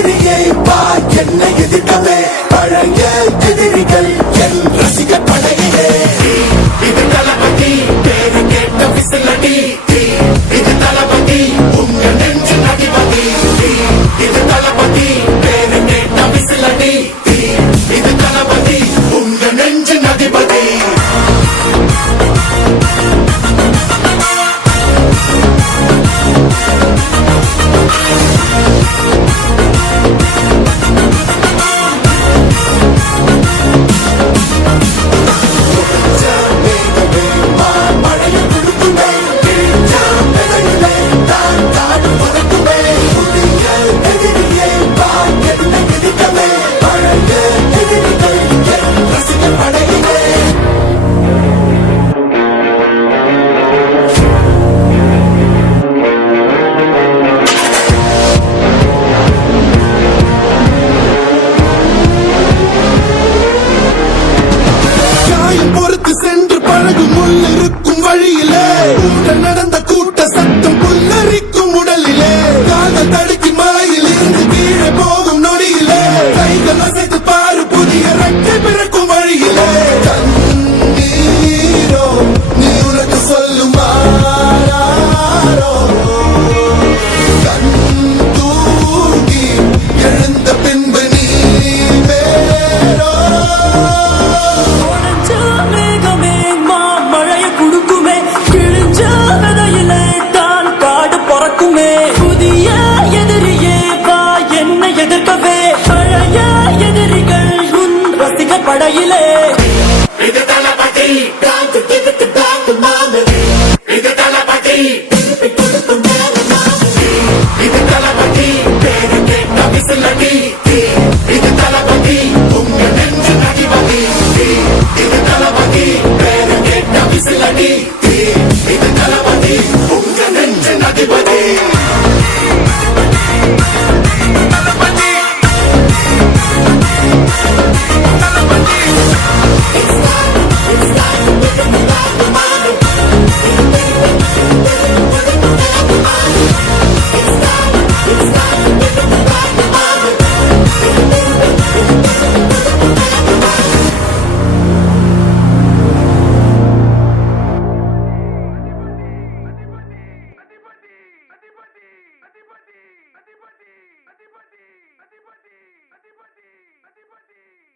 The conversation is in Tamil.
எதிரியை வா என்னை எதிர்க்கவே பழைய எதிரிகள் என் ரசிக படையிலே இது தளபதி பேரு கேட்ட விசிலடி இது தளபதி உங்க நெஞ்சு அதிபதி இது தளபதி பேரு கேட்ட விசிலடி இது தளபதி உங்க நெஞ்சு அதிபதி இருக்கும் வழியிலே உடன் நடந்த கூட்ட சத்தம் புல்லரிக்கும் உடலிலே காதல் தடுக்கி மலையில் இருந்து கீழே போகும் நொடியிலே கைகள் அசைத்து பாரு புதிய ரெக்கை பிறக்கும் வழியிலே கண்ணீரோ நீ உனக்கு சொல்லுமாறோ கண் தூங்கி எழுந்த பின்பு நீ வேறோ படையிலே இது தளபதி இது தளபதி இது தளபதி பேரு கேட்ட விசிலடி இது தளபதி உங்க நெஞ்சு அதிபதி இது தளபதி பேரு கேட்ட விசிலடி இது தளபதி உங்க நெஞ்சு அதிபதி अधिपति